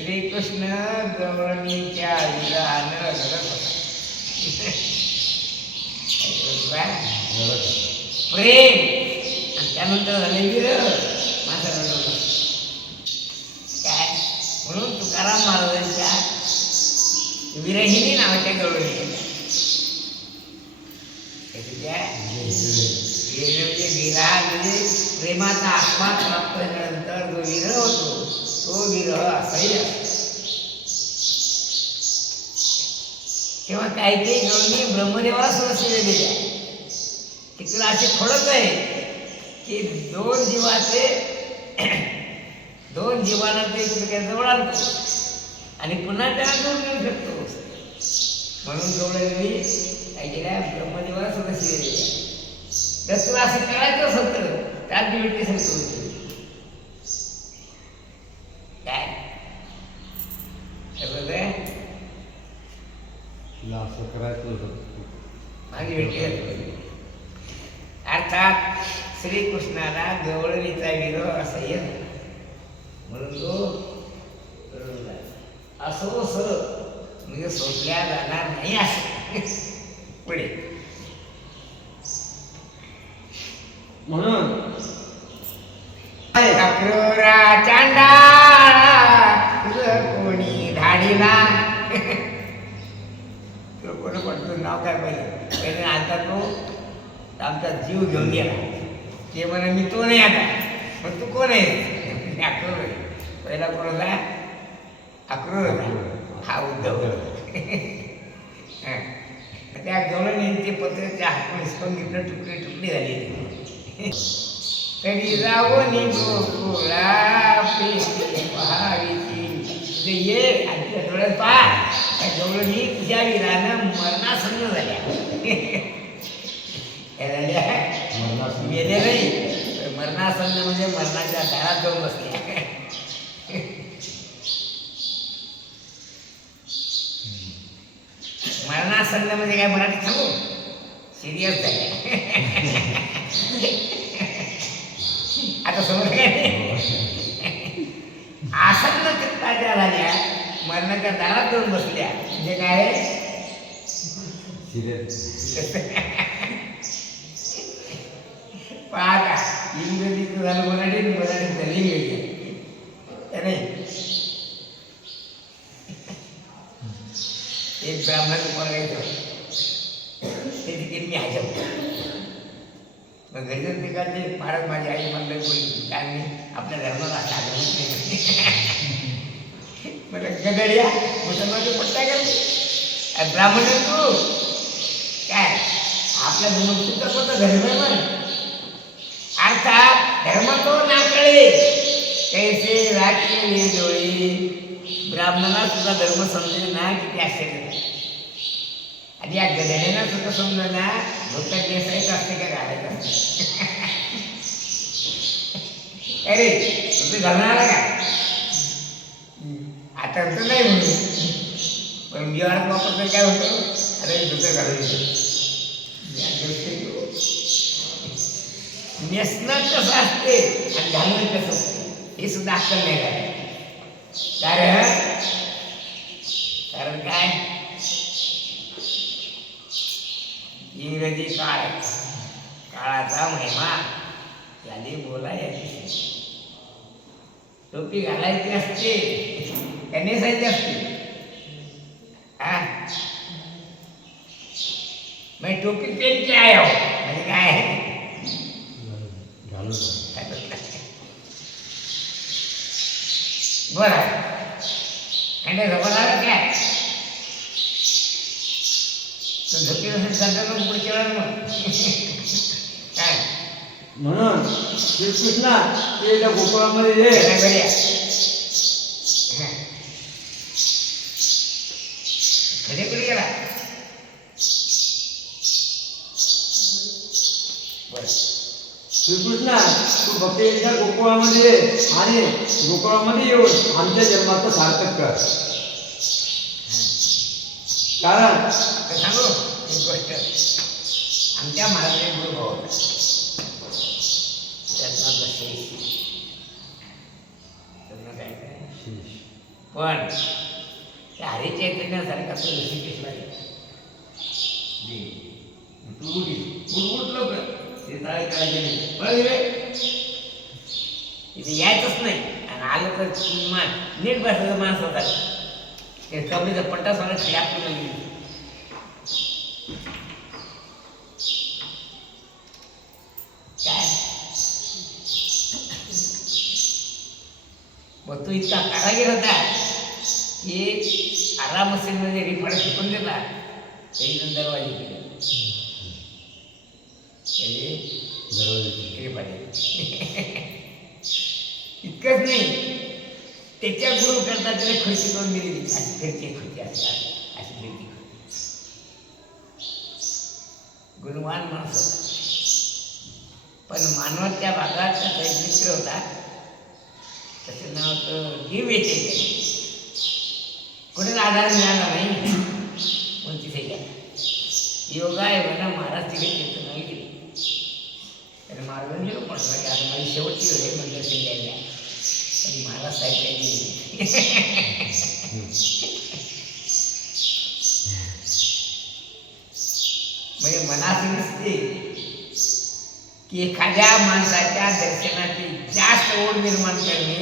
श्रीकृष्ण गवळणीच्या विरहानं रडत होता. प्रेम आणि त्यानंतर झाले विरह. माझा रडवला काय म्हणून तुकाराम महाराजांच्या विरहिणी नावाच्या गवळणी केल्या. म्हणजे विरहा म्हणजे प्रेमाचा आस्वाद प्राप्त झाल्यानंतर जो विरह होतो तो विरह असाही असतो. तेव्हा काही काही गवळणी ब्रह्मदेवाला सुद्धा सेवे दिल्या की तुला असे खोडत आहे की दोन जीवांना ते एकमेकांजवळ आणतो आणि पुन्हा त्यांना जोडून घेऊ शकतो. म्हणून गवळणी काय केल्या ब्रह्मदेवाला सुद्धा सेवे दिल्या. जर तुला असं करायचं असेल तर त्यात बिवटी सांगतो काय असं करायचं माझी भेटी अर्थात श्रीकृष्णाला गवळणीचा विरह असं येत म्हणून तो असो म्हणजे सोडल्या जाणार नाही असं पुढे म्हणून अक्रूरा चांडा तुझं कोणी धाडीला कोण पडतो नाव काय पहिले आता तो आमचा जीव घेऊन गेला. ते म्हणा मी तो नाही आता मग तू कोण आहे? अक्रूर आहे. पहिला कोण होता? अक्रूर होता. हा उद्धव. त्या गवळणींचे पत्र त्या हातून हिसकून घेतलं. तुकडे तुकडे झाले. कधी जावो गोकुळा पहावीची ये आणि त्या डोळ्यात पहा त्या गवळणी तुझ्या वीरानं मरणासन्न झाल्या. मेले नाही मरणासन्न म्हणजे मरणाच्या दारात जाऊन बसल्या. मरणासन्न म्हणजे काय मराठी सांगू सिरियस झाल्या. आता समोर काय आसन्न चित्ताच्या झाल्या मरणाच्या दारात जाऊन बसल्या म्हणजे काय पाहता इंग्रजीचं झालं मराठीत झाली इंग्रजी नाही. एक ब्राह्मणाचं बघायचं ते तिकीट मी ह्याच्या मग गजर निघाले महाराज माझी आई म्हणलं कोणी त्यांनी आपल्या धर्माला साधवत नाही. मला गदड्या मुसलमानचे पट्टा करते ब्राह्मण तू काय आपल्या धर्मसुद्धा स्वतः धर्म आहे म्हण. अर्थात धर्म तो नाकळे कैसे राखले डोळे. ब्राह्मणाला सुद्धा धर्म समजेल ना किती आश्चर्य. आणि या गदड्याला सुद्धा समजलं ना डोक्यात नेसायचं असते का घालायचं असते. अरे तुझं घालणार का आता तर नाही म्हणून पण व्यवहारात वापरतं काय होतं. अरे डोकं घालायचं नेसणं कसं असते आणि घालणं कसं असते हे सुद्धा अक्कल नाही झालं. कारण काय इंग्रजी काळाचा महिमा यादी बोलायची. टोपी घालायची असते का नेसायची असते. हा मग टोपी पेनची आहे म्हणजे काय बरं आणि झोपा झालं काय झोपी नसेल सांगता मग पुढच्या वेळेला मग काय म्हणून श्रीकृष्णा ते त्या गोकुळामध्ये ये कधी कुठे गेला बरं श्रीकृष्णा तू भक्तीच्या गोकुळामध्ये ये आणि गोकुळामध्ये येऊन आमच्या जन्माचं सार्थक कर. कारण सांगू एक गोष्ट आमच्या महाराजांचे गुरुभाव होता त्यातला बसे त्यांना काय काय पण त्या हरी चैतन्यासारखा तो ऋषिकेशला गेला. तू उठ लवकर, ते जाळे करायचे नाही, बरं रे इथे यायचंच नाही. आणि आलं तर नीट बसायचं माणूस होता. ते कबरीचा पट्टा सगळं खिळ्यापून गेली. काय मग तो इतका कारागीर होता की आराम असेल म्हणजे रिफाड शिकून देतात तरी दरवाजे केले. इतकंच नाही, त्याच्या गुरु करता त्याने खुर्ची करून दिली. अशी फिरती खुर्ची, अशी फिरती गुरुवान माणूस होता. पण मानवाच्या भागात त्याचा एक मित्र होता, त्याचं नाव होतं दिव्यचे. कुठेच आधार मिळाला नाही म्हणून तिथे गेला. योगा आहे म्हणा महाराज तिथे कीर्तनाला गेले. त्याने मार्गन गेलो पण आता माझी शेवटची वेळ आहे मंदिर द्यायला. पण महाराज साहेब काही म्हणजे मनात दिसते की एखाद्या माणसाच्या दर्शनाची जास्त ओढ निर्माण करणे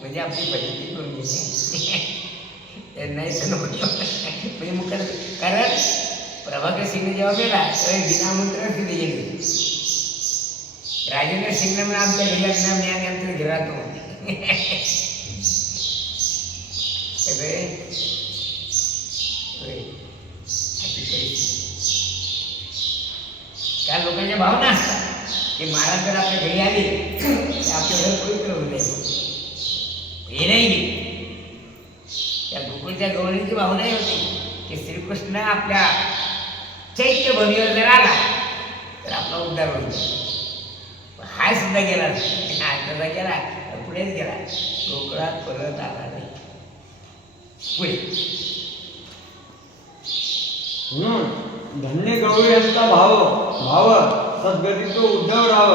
म्हणजे आपली पद्धती करून घेणे नाही तर नको. म्हणजे मग कारण प्रभाकर सिंग जेव्हा गेला तेव्हा विनामंत्र तिथे गेले. राजेंद्र सिंगने म्हणा आमच्या घरात मी आणि आमच्या घरात त्या लोकांच्या भावना असतात की महाराज जर आपल्या घरी आले तर आपलं घर पवित्र होऊन जाईल. हे नाही गेली. त्या गोकुळच्या गवळींची भावनाही होती की श्रीकृष्ण आपल्या चैत्य भूमीवर जर आला तर आपला उद्धार होईल. हाय सुद्धा गेला सुद्धा गेला पुढेच गेला. गोकुळात परत आला नाही. पुढे धन्य गवळी यांचा भाव सद्गती तो उद्धव राव.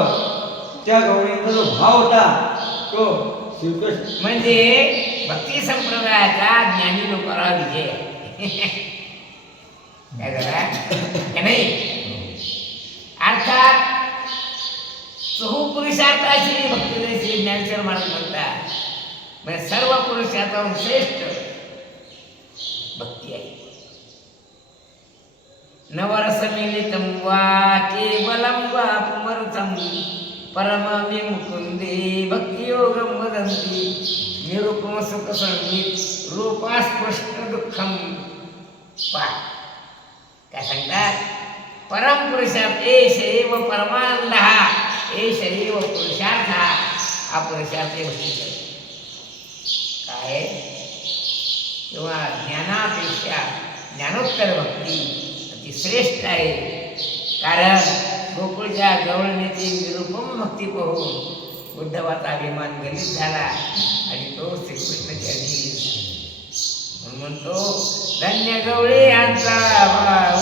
त्या गवळींचा जो भाव होता तो श्रीकृष्ण म्हणजे भक्ती संप्रदायाचा ज्ञानी लोकांना विजय. काय झाला का नाही. अर्थात पुरुषार्थाची भक्ती श्री ज्ञानेश्वर महाराज म्हणतात. म्हणजे सर्व पुरुषार्थाहून श्रेष्ठ भक्ती आहे. नवरसमिलितं वा केवलं वा पुमर्थं परमं मुकुन्दे भक्तियोगं वदन्ति निरुपम सुख संगीत रूपास्पष्ट दुःखं पा. काय सांगतात. परम पुरुषार्थ एष एव परमानंदः एष एव पुरुषार्थः. हा पुरुषार्थ भक्ती काय किंवा ज्ञानापेक्षा ज्ञानोत्तर भक्ती ती श्रेष्ठ आहे. कारण गोकुळच्या गवळणीची निरुपम भक्ती पाहून उद्धवाचा अभिमान गलित झाला आणि तो श्रीकृष्णाच्या अधीन म्हणून म्हणतो धन्य गवळी यांचा भाव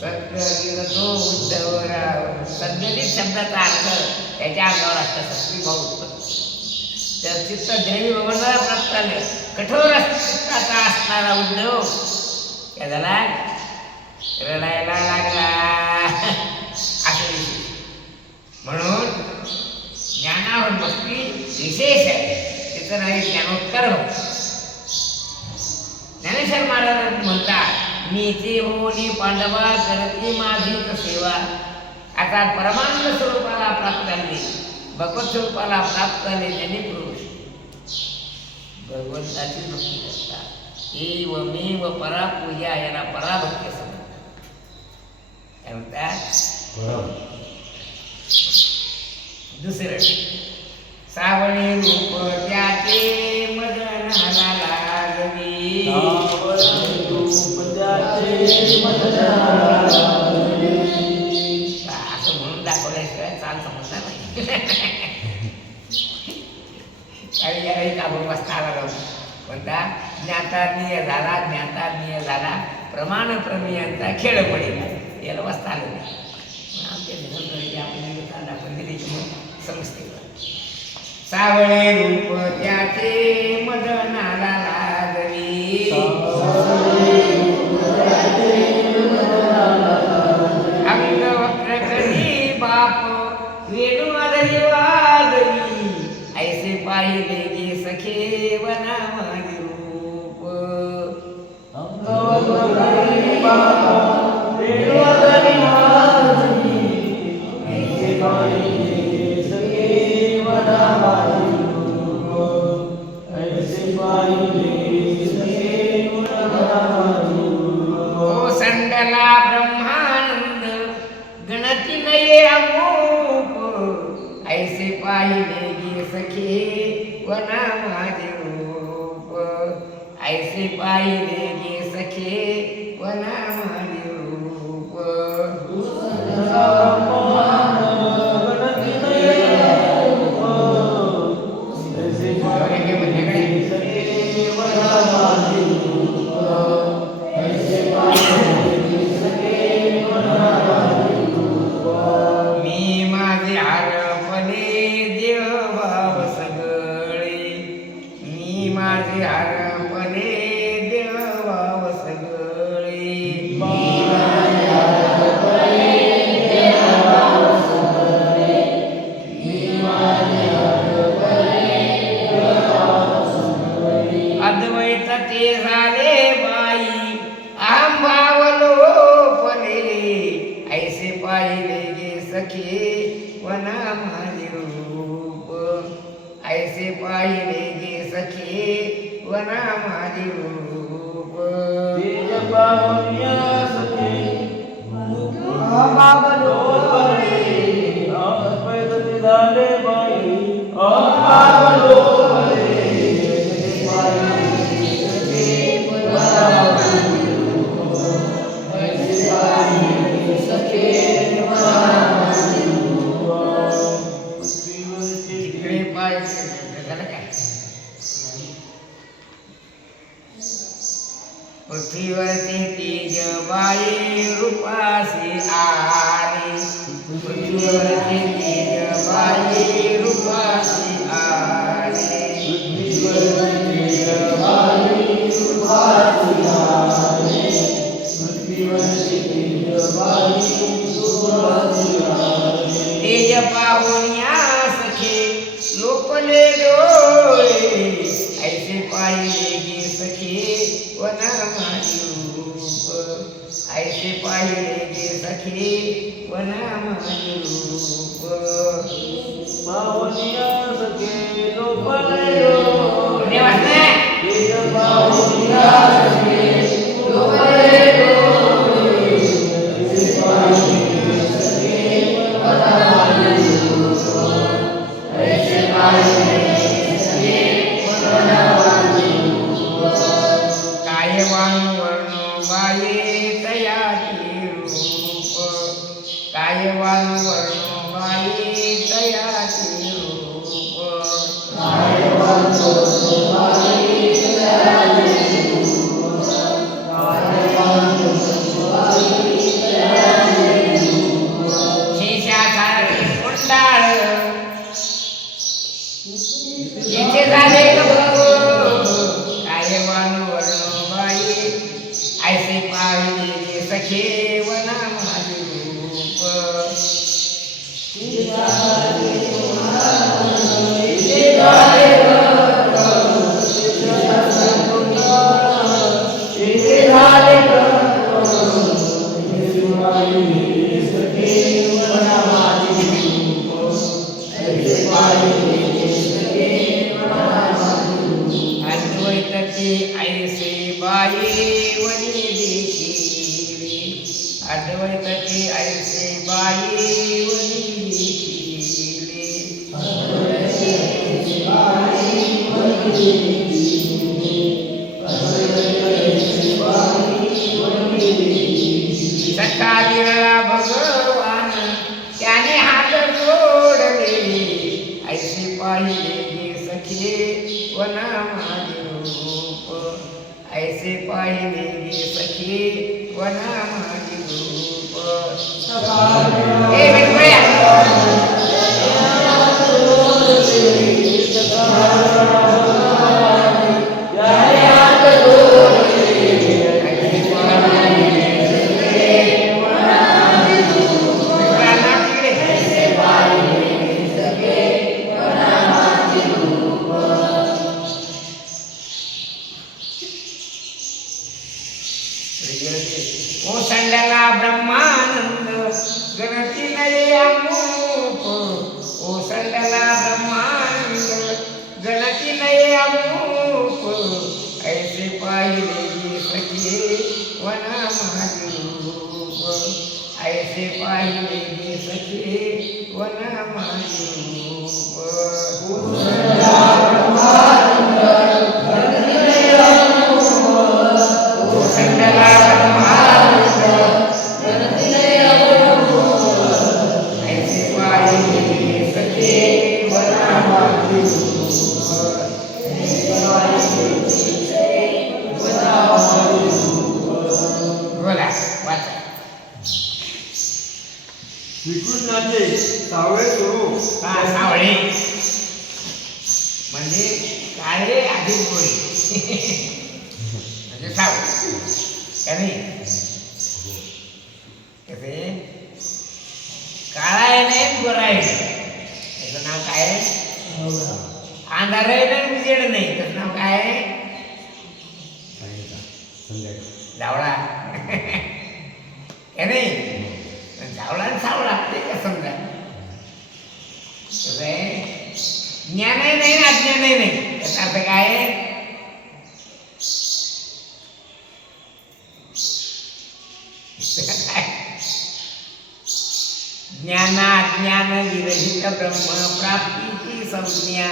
सद्गती तो उद्धवराव. सद्गतीत शब्दाचा अर्थ त्याच्या अंगावर असता सत्वी भाव उत्पन्न. तर चित्त देवी भगवानाला प्राप्त झालं. कठोर चित्ताचा असणारा उद्धव काय झाला रडायला लागला. असं म्हणून ज्ञानावर भक्ती विशेष आहे. तिथं नाही ज्ञानोत्तर भक्ती. ज्ञानेश्वर महाराज म्हणतात नीती होनी पांडवा करती माझी सेवा. आता परमानंद स्वरूपाला प्राप्त झाले, भगवत स्वरूपाला प्राप्त झाले त्यांनी पुरुष भगवंताची भक्ती करतात. एवमेव परा पूजा याला पराभक्ती असं म्हणतात. काय म्हणतात. दुसरं सावणे रूप त्याचे मदनाला लागली. असं म्हणून दाखवल्याशिवाय चाल समजणार नाही. काही यालाही काबू बसता आला जाऊ. कोणता ज्ञाताज्ञेय झाला प्रमाण प्रमेयांचा खेळ पडेल. याला वाचता आलं नाही. आमच्या निबंध आपण दिली समजते. सावळे रूप त्याचे मदनाला लागली अंग वक्र करी बाप वेणू आदरी वादली ऐसे पाहिले गे सखे वना माझे रूप ओ संडला ब्रह्मानंद गणती नये अमूप ऐसे पाहिले गे सखे वना माझे रूप ऐसे पाहिले गे सखे वना माझे रूप मी माझे हरपणे देव भाव सगळे मी माझे हरपणे देव भाव सगळे अद्वैत ते झाले बाई आंबावलोपने ऐसे पाहिले गे सखे वना माझे रूप ऐसे पाहिले गे सखे वना माझे रूप इकडे पाय झालं काय पृथ्वीवरती तेज बाई रूपासी आले पृथ्वीवरती तेज बाई रूपासी आले तेज पाहून या सखे लोपले डोळे ऐसे पाहिले गे सखे वना माझे रूप ऐसे पाहिले गे सखे वना माझे रूप काय वर्ण बाये तयाची रूप काय वर्ण बाये तयाची रूप शेषासारखे कोंडाळ येथे झाले काय वर्ण बाई ऐसे पाहिले गे सखे वना माझे रूप अद्वैतचे ऐसे बाई वनी देखिले अद्वैतचे ऐसे बाई वनी देखिले सका विरळा भगवान त्याने हात जोडले ऐसे पाहिले गे सखे वना माझे रूप ऐसे पाहिले गे सखे वना माझे रूप ए बोला वाचा. श्रीकृष्णाचे सावळे स्वरूप हा सावळे म्हणजे काळे अधिक गोरे म्हणजे सावळे का नाही. कसे काळा आहे नाही गोरा आहे त्याचं नाव काय आहे. अंधार आहे नाही उजेड नाही त्याचं नाव काय आहे. जावळा का नाही. जावळा आणि सावळा ते का समजा. कसं आहे ज्ञानही नाही ना अज्ञानही नाही. याचा अर्थ काय आहे. ज्ञानाज्ञान विरहित ब्रह्म प्राप्तीची संज्ञा.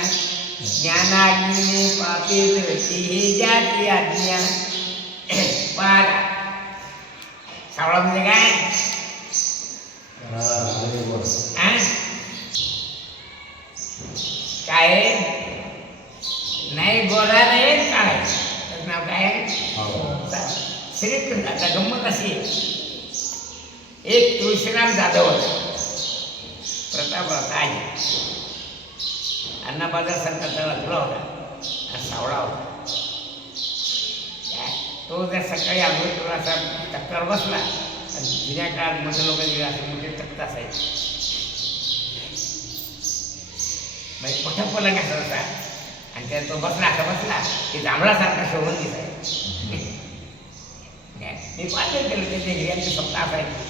ज्ञानाग्नीने पापे धरती ही ज्याची आज्ञा. पाहा सावळा म्हणजे काय. काय नाही गोरा नाही काय त्याचं नाव काय. श्रीकृष्णाचा गंमत अशी एक तुळशीराम जाधव होता. प्रतापराव आहे अण्णाबाजार संतांचा तुला होता आणि सावळा होता. तो जर सकाळी अमृतपूर असा टक्कर बसला आणि जुन्या काळात मोठे लोक जे असे मोठे तख्त असायचे म्हणजे मोठा पलंग असायचा आणि त्यात तो बसला असा बसला की जांभळासारखा शोभून दिसायचा. मी पाहिजे केलं त्याचे हिऱ्यांचे सप्ताह असायचे.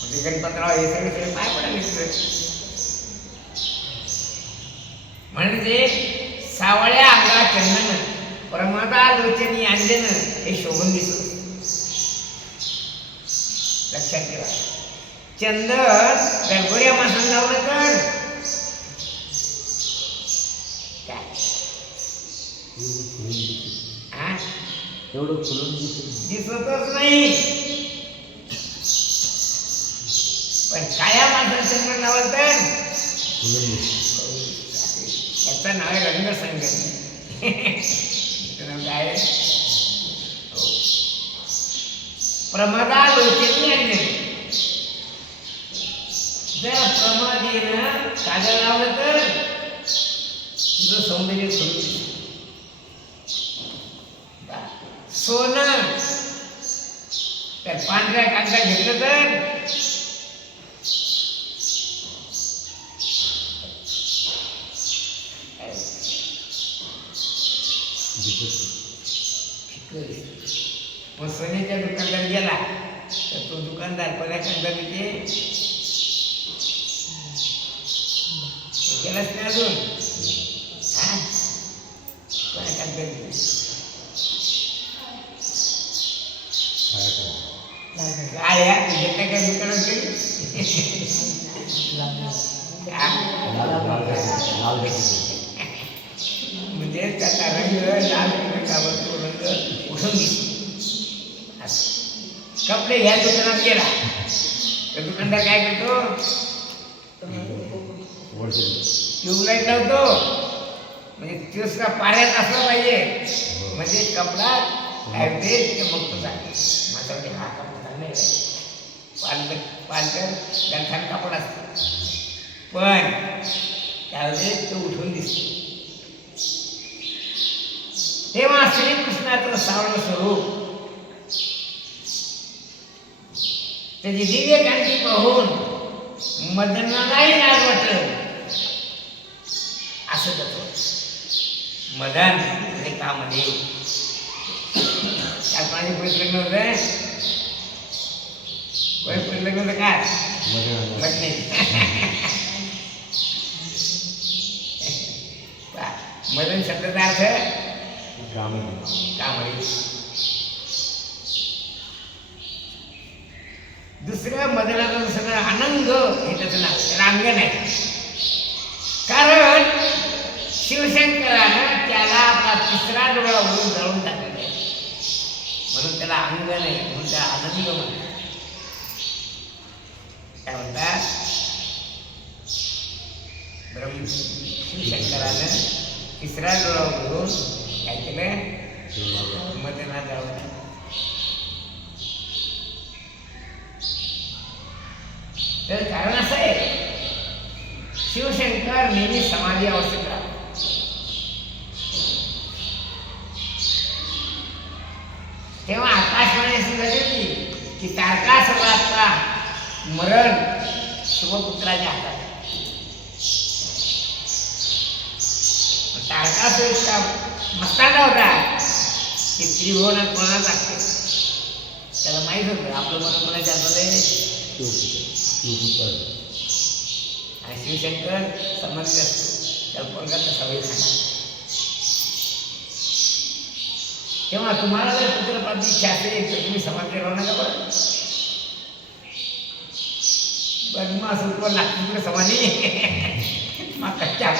म्हणजे गणपतराव हे सगळे पाय पडायला म्हणजे सावळ्या अंगा चंदन प्रमादा लोचनी अंजन हे शोभून दिसत. लक्षात ठेवा. चंदन गरगोऱ्या माणसाला लावलं तर काय एवढं फुलून दिसतच नाही. पण काया माणसाला चंदन लावलं तर याचं नाव आहे रंगसंगती. काय प्रमादा लोचनी अंजन. जर प्रमादीनं काजळ लावलं तर तिचं सौंदर्य सोडून सोनं त्या पांढऱ्या कागदात घेतलं तर मग सोन्याच्या दुकानदार गेला तर तो दुकानदार कोण्या कागदाने गेलाच नाही अजून. हा कोण्या कागदाने गाड्या तुझ्या काय दुकानात गेली. म्हणजे त्याचा रंग लाल रंगावर रंग उठून दिसतो. कपडे ह्या दुकानात गेला तर दुकानदार काय करतो ट्यूबलाईट लावतो. म्हणजे दिवसा पाण्यात असला पाहिजे म्हणजे कपडा काय ते बघतो चांगले. माझ्याकडे हा कपडा चांगला आहे पालकर गंठान कापड असतं पण त्यावेळेस तो उठून दिसतो. तेव्हा श्रीकृष्णाचं सावळं स्वरूप त्याची दिव्य कांती पाहून मदनालाही लाज वाटत. असं करतो मदन म्हणजे कामध्ये त्या पाणी पैसे लग्न होतं. पैसे लग्न होतं काय मदन शब्दाचा अर्थ कामध्ये. दुसरं सगळं मदनाचं सगळं आनंद हे त्याचं नाव, त्याला अंग नाही. कारण शिवशंकरानं त्याला आपला तिसरा डोळा उघडून जळून टाकलेला आहे, म्हणून त्याला अंग नाही, म्हणून त्याला आनंद म्हणतात. काय म्हणतात, शिवशंकरानं तिसरा डोळा उघडून काय केलं, मदना जळून टाकलं. तर कारण असं आहे, शिवशंकर नेहमी समाधी अवस्थेत राहतो. तेव्हा आकाशवाणी अशी झाली होती की तारकासुराचा मरण शिवपुत्राच्या हातात. तारकासुर इतका मस्ताना होता की त्रिभुवनात कोणाला टाकते, त्याला माहीत होतं आपलं मन कोणाच्या हातात आहे. आणि शिवशंकर समाधी असतो, त्याला पोरगाचा सवय खाणार. तेव्हा तुम्हाला जर पुत्रप्राप्ती इच्छा असेल तर तुम्ही समाधी राहू नका बरं. पण मग असं उत्पन्न लागते तुला समाधी मग कच्च्या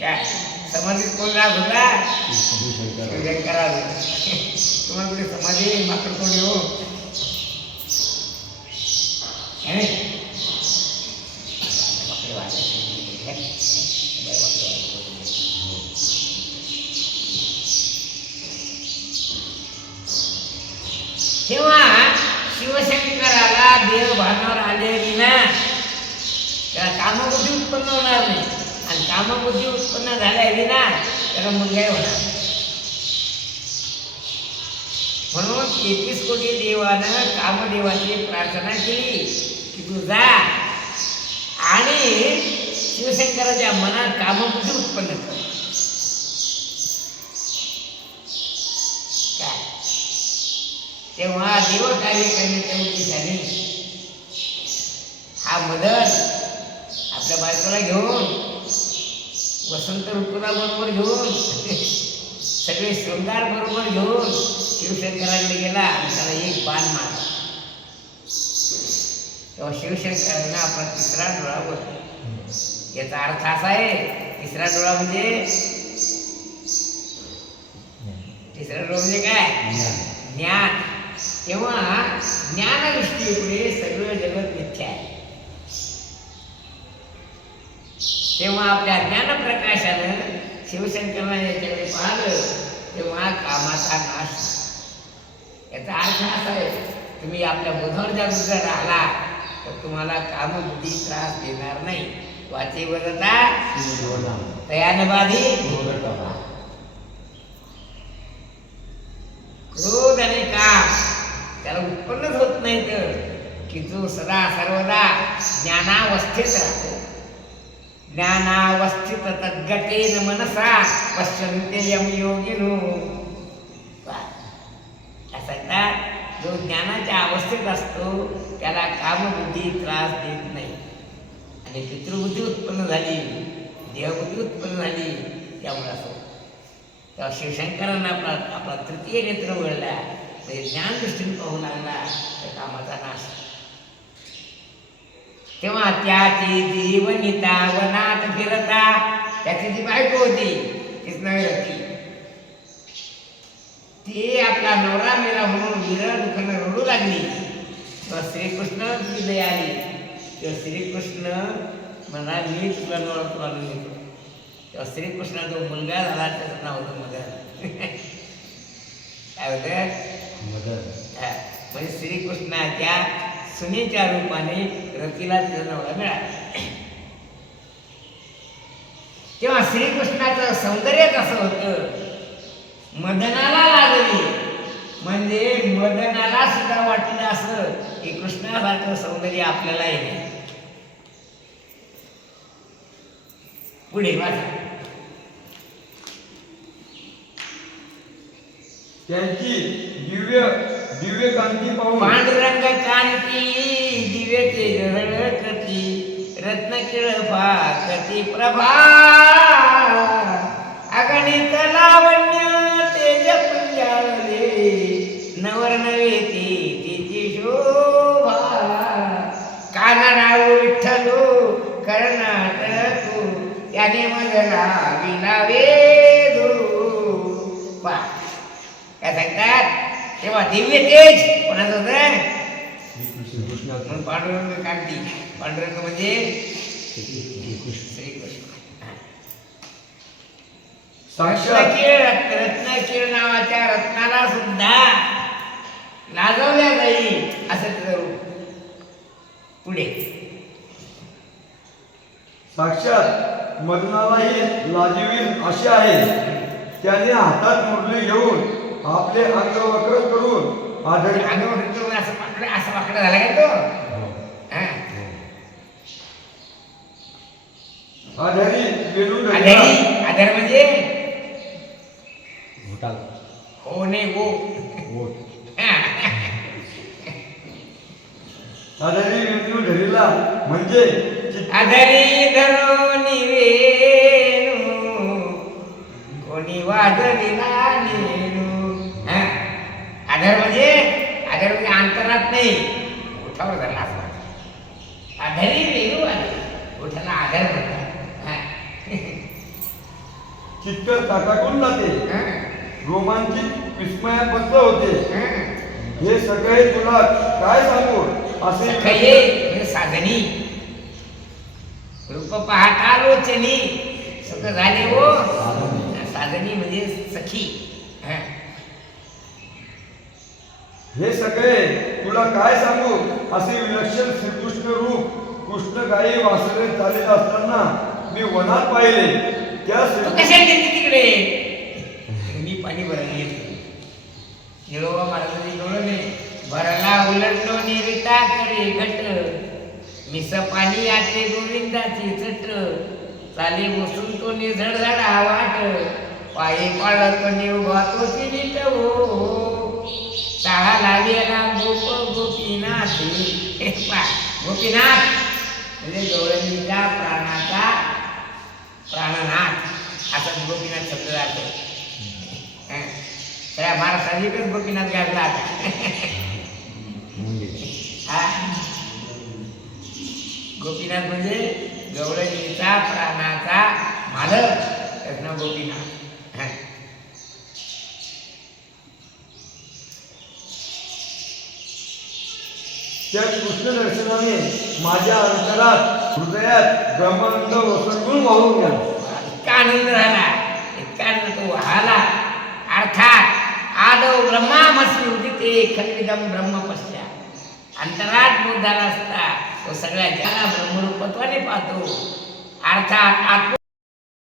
काय समाधीत कोण राहत होता, शिवशंकरा. तुम्हाला कुठे समाधी मात्र कोण येऊ. तेव्हा शिवशंकराला देव भानावर आले विना त्याला कामबुद्धी उत्पन्न होणार नाही, आणि कामबुद्धी उत्पन्न झाल्या विना त्याला मुलगाही होणार. म्हणून 33 कोटी देवानं कामदेवाची प्रार्थना केली की तू जा आणि शिवशंकराच्या मनात कामबुद्धी उत्पन्न कर. काय तेव्हा देव कार्य करण्याच्या उद्देशाने हा मदन आपल्या बायकोला घेऊन वसंत ऋतूला बरोबर घेऊन सगळे शृंगार बरोबर घेऊन शिवशंकराकडे गेला आणि त्याला एक बाण मारला. तेव्हा शिवशंकरांना आपला तिसरा डोळा बोलला. याचा अर्थ असा आहे, तिसरा डोळा म्हणजे काय, ज्ञान. तेव्हा ज्ञानदृष्टीपुढे सगळं जगत मिथ्या आहे. तेव्हा आपल्या ज्ञानप्रकाशानं शिवशंकरांना याच्याकडे पाहिलं तेव्हा कामाचा नाश. याचा अर्थ असा आहे, तुम्ही आपल्या बोधावर जागृत राहिला तर तुम्हाला कामबुद्धी त्रास देणार नाही. वाचे वदता तयान बाधी, क्रोध आणि काम त्याला उत्पन्नच होत नाही. तर की जो सदा सर्वदा ज्ञानावस्थेत राहतो. ज्ञानावस्थित तद्गतेन मनसा पश्यन्ते यम योगिनो. असा जो ज्ञानाच्या अवस्थेत असतो त्याला कामबुद्धी त्रास देत नाही. आणि पितृबुद्धी उत्पन्न झाली, देहबुद्धी उत्पन्न झाली, त्यामुळे असं. तेव्हा शिवशंकरांना आपला तृतीय नेत्र वळला, ते ज्ञान दृष्टीने पाहू लागला तर कामाचा नाश. तेव्हा त्याची जीवनिता वनात फिरता, त्याची जी बायको होती तीच नव्हे होती, ती आपला नवरा मेला म्हणून विरह दुःखानं रडू लागली. तेव्हा श्रीकृष्ण ती दया आली. तेव्हा श्रीकृष्ण म्हणा मी तुला नवरा तुला नेतो. तेव्हा श्रीकृष्णा जो मुलगा झाला त्याचं नाव होतं मदन. काय होतं, म्हणजे श्रीकृष्णाच्या सुनेच्या रूपाने रतीला तिचा नवरा मिळाला. तेव्हा श्रीकृष्णाचं सौंदर्यच असं होतं, मदनाला लागली. म्हणजे मदनाला सुद्धा वाटलं असं की कृष्णासारखं सौंदर्य आपल्याला येईल. पुढे वाचा. त्यांची दिव्य दिव्य कांती पाहून पांडुरंग कांती दिव्य तेजळकती रत्नकिळ फाकती प्रभा अगणित लावण्य तेज पुंजाळले नवर नवे ती त्याने मजला विलावे धुरू पा काय सांगतात तेव्हा दिव्य तेज कोणाचं होतं म्हणून पांडुरंग कांती पांडुरंग म्हणजे श्रीकृष्ण साक्षात रत्नकीर नावाच्या रत्नाला सुद्धा लाजवल्या जाईल असं त्याचं रूप पुढे साक्षात मदनालाही लाजिवील असे आहे. त्याने हातात मुरली घेऊन आपले अंग वक्र करून आढळ अंगावर असं वाकडं झाला काय तो हा. आधारी वेणू आधारी आधार म्हणजे घोटाल हो नाही हो आधारी वेणू धरीला म्हणजे आधारी धरून वेणू कोणी वाजविला नेणू हा. आधार म्हणजे अंतरात नाही ओठावर धरला असं आधारी वेणू आले ओठाला आधार म्हणतात हा. चित्त ताटाकून जाते. हा. रोमांचित विस्मयाबद्ध होते. हा. हे सगळे तुला काय सांगू असे सखये म्हणजे साधनी रूप पाहता लोचनी सगळं झाले हो साधनी म्हणजे सखी हा. हे सगळे तुला काय सांगू असे विलक्षण श्रीकृष्ण रूप कृष्ण गायी वासरे चालत असताना मी वनात पाहिले. त्या तू कशाला गेली तिकडे मी पाणी भरायला येतो निरोबा महाराजांनी कळलं नाही भरला उलटलो निरिता करे घट मिस पाणी आटे गोविंदाची चट चाले बसून तो निझडझड वाट पायी पाळत निवघा तो नीट हो शाळा लागेला गोप गोपीनाथ गोपीनाथ म्हणजे गौरंगीचा प्राणाचा प्राणनाथ असा गोपीनाथ शब्द जातो त्या महाराष्ट्रात गोपीनाथ गाजला गोपीनाथ म्हणजे गौरंगीचा प्राणाचा मालक त्याचं नाव गोपीनाथ हा. त्या कृष्ण दर्शनाने माझ्या अंतरात हृदयात ब्रह्मानंद ओसंडून वाहून गेला. इतका आनंद झाला इतका आनंद तो वाहला अर्थात आदौ ब्रह्मामस्मी उदिते खल्विदम ब्रह्म पश्चात अंतरात बोध झाला असता तो सगळ्या जगाला ब्रह्मरूपत्वाने पाहतो अर्थात आत्म